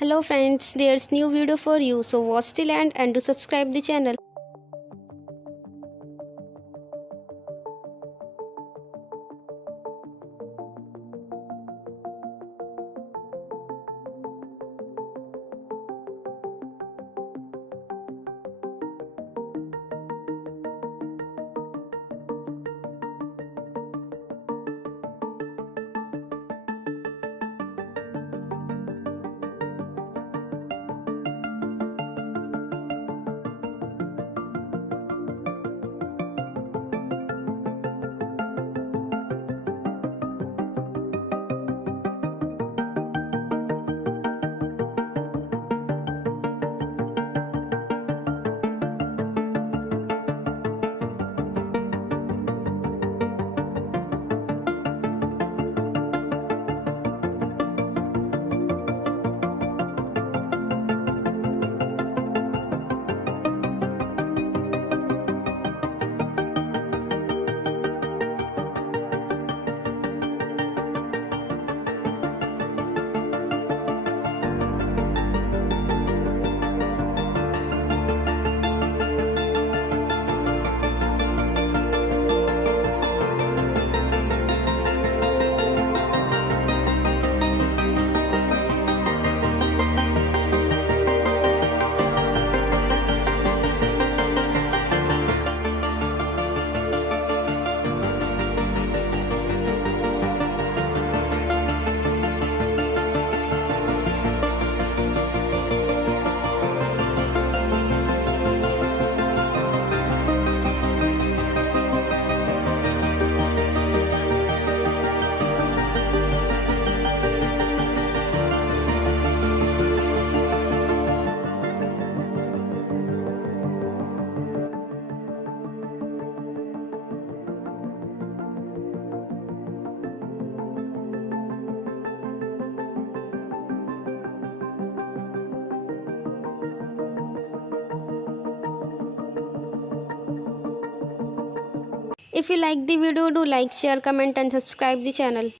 Hello friends, there's new video for you, so watch till end and do subscribe the channel. If you like the video, do like, share, comment and subscribe the channel.